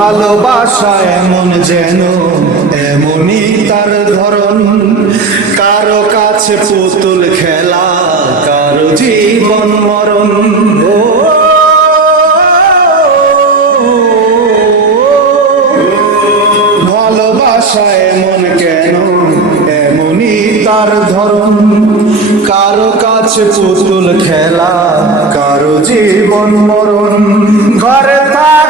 ভালোবাসা এমন যেন, এমনই তার ধরন। কারও কাছে পুতুল খেলা, কারও জীবন মরণ। ভালোবাসা এমন কেন, এমনই তার ধরন। কারও কাছে পুতুল খেলা, কারও জীবন মরণ। ঘরে থাকে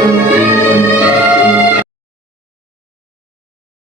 Thank you.